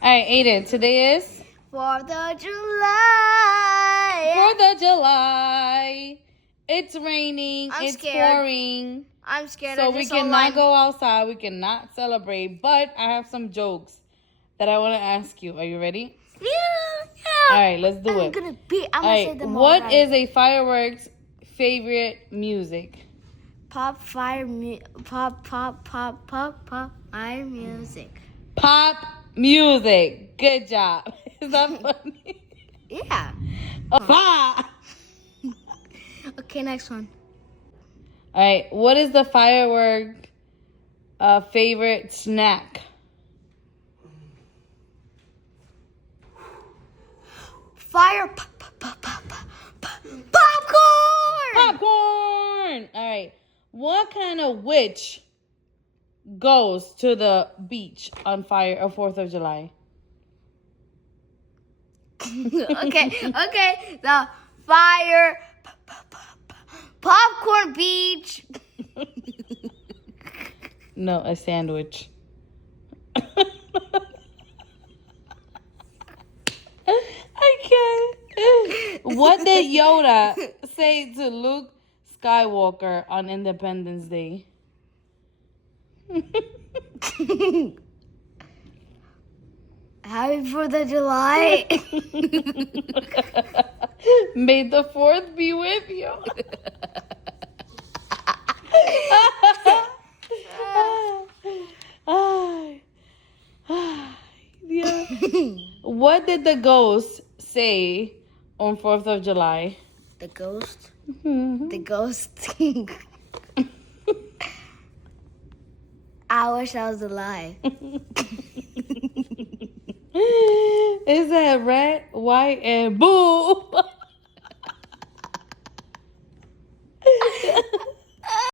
All right, Aiden, today is 4th of July. 4th of July. It's raining. I'm it's scared. pouring. I'm scared. So I we just saw cannot lime. go outside. We cannot celebrate. But I have some jokes that I want to ask you. Are you ready? Yeah. All right, let's do I'm it. gonna All say right, them all what right. is a fireworks favorite music? Pop fire pop fire music. Pop music. Good job. Is that funny? Yeah. Pop. Okay, next one. All right, what is the firework favorite snack? Fire popcorn. Popcorn. All right, what kind of witch goes to the beach on 4th of July? Okay. The fire popcorn beach. No, a sandwich. I can't. What did Yoda say to Luke Skywalker on Independence Day? Happy 4th of July. May the 4th be with you. Yeah. What did the ghost say on 4th of July? The ghost. Mhm. The ghost. I wish I was alive. Is that red, white, and blue?